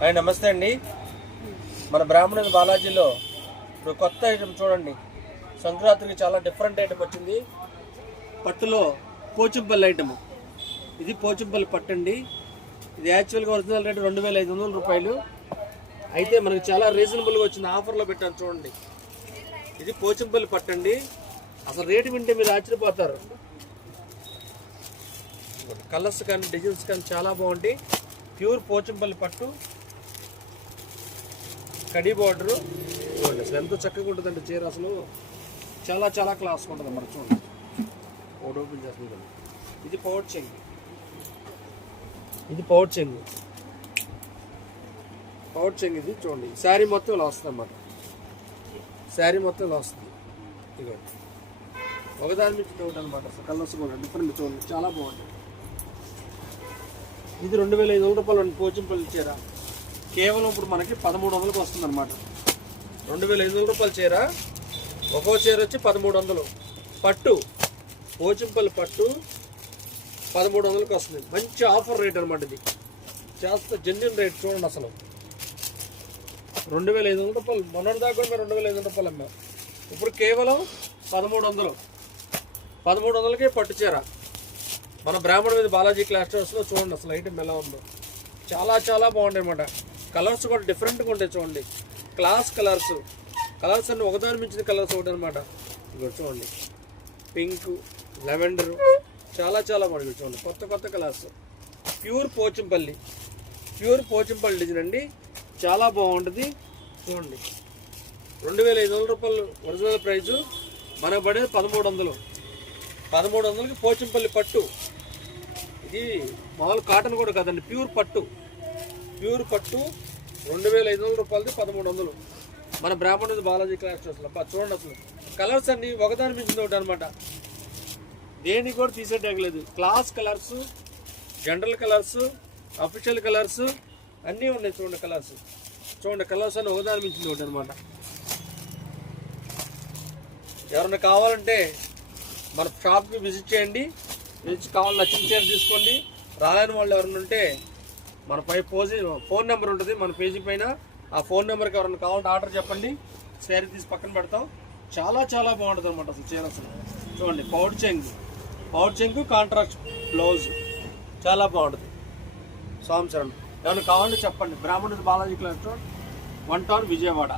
Hi నమస్తే అండి. మన బ్రాహ్మణ బాలాజీలో ఇప్పుడు కొత్త ఐటమ్ చూడండి. సంక్రాంతికి చాలా డిఫరెంట్ ఐటమ్ వచ్చింది. పట్టులో పోచంపల్లి ఐటమ్. ఇది పోచంపల్లి పట్టు అండి. ఇది యాక్చువల్గా ఒరిజినల్ రేటు 2500 రూపాయలు. అయితే మనకు చాలా రీజనబుల్గా వచ్చింది, ఆఫర్లో పెట్టాను చూడండి. ఇది పోచంపల్లి పట్టు అండి. అసలు రేటు వింటే మీరు ఆశ్చర్యపోతారు. కలర్స్ కానీ డిజైన్స్ కానీ చాలా బాగుంటాయి. ప్యూర్ పోచంపల్లి పట్టు, కడీ బార్డరు చూడండి. అసలు ఎంతో చక్కగా ఉంటుందండి చీర. అసలు చాలా చాలా క్లాస్గా ఉంటుంది అన్నమాట. చూడండి, ఒకటి ఓపెన్ చేస్తుంది. ఇది పౌడ్ చెంగు. ఇది పౌడ్ చెంగు. పౌడ్ చెంగు ఇది చూడండి. శారీ మొత్తం ఇలా వస్తుంది అన్నమాట. శారీ మొత్తం ఇలా వస్తుంది. ఇదిగోండి, ఒకదాని నుంచి ఒకటి అనమాట. అసలు కలర్స్ కూడా డిఫరెంట్ చూడండి, చాలా బాగుంటుంది. ఇది 2500 రూపాయలు పోచంపల్లి చీర. కేవలం ఇప్పుడు మనకి 1300కి వస్తుంది అనమాట. 2500 రూపాయల చీర. ఒక్కో చీర వచ్చి 1300. పట్టు పోచంపల్లి పట్టు 1300కి వస్తుంది. మంచి ఆఫర్ రేట్ అనమాట. ఇది చేస్తే జెన్యున్ రేట్ చూడండి. అసలు 2500 రూపాయలు. మొన్నటి దాకా కూడా 2500 రూపాయలు అమ్మా. ఇప్పుడు కేవలం 1300. 1300కే పట్టు చీర మన బ్రాహ్మణ మీద బాలాజీ క్లాస్ హౌస్లో. చూడండి అసలు ఐటమ్ ఎలా ఉందో. చాలా చాలా బాగుంటాయి అన్నమాట. కలర్స్ కూడా డిఫరెంట్గా ఉంటాయి చూడండి. Class colours. కలర్స్ అన్నీ ఒకదాని మించిన కలర్స్ ఒకటి అనమాట. ఇదిగో చూడండి, పింక్, లెవెండర్, చాలా చాలా బాగుంటుంది చూడండి. కొత్త కొత్త colours. Pure Pochampally. Pure Pochampally design అండి. చాలా బాగుంటుంది చూడండి. 2500 రూపాయలు ఒరిజినల్ ప్రైజు. మనకు పడేది 1300. 1300కి పోచంపల్లి పట్టు. ఇది మామూలు కాటన్ కూడా కాదండి, ప్యూర్ పట్టు. ప్యూర్ పట్టు 2500 రూపాయలది 1300 మన బ్రాహ్మణ బాలాజీ క్లాస్ అసలు. చూడండి అసలు కలర్స్ అన్ని ఒకదాని మించింది ఒకటి అనమాట. దేనికి కూడా తీసేటలేదు. Class colours, general colours, official colours అన్నీ ఉన్నాయి చూడండి. కలర్స్ చూడండి. కలర్స్ అన్ని ఒకదాని మించింది ఒకటి అనమాట. ఎవరైనా కావాలంటే మన షాప్కి విజిట్ చేయండి. కావాలి నచ్చిన చీర తీసుకోండి. రాలేని వాళ్ళు ఎవరైనా ఉంటే మన పై ఫోన్ నెంబర్ ఉంటుంది మన పేజీ పైన. ఆ ఫోన్ నెంబర్కి ఎవరైనా కావాలంటే ఆర్డర్ చెప్పండి. శారీ తీసి పక్కన పెడతాం. చాలా చాలా బాగుంటుంది అనమాట అసలు చీర. అసలు చూడండి, పౌడ్ చెంగు. పౌడ్ చెంగు కాంట్రాక్ట్ బ్లౌజ్ చాలా బాగుంటుంది. సంవత్సరం ఎవరైనా కావాలంటే చెప్పండి. బ్రాహ్మణ బాలాజీ క్లాస్ 1 టౌన్ విజయవాడ.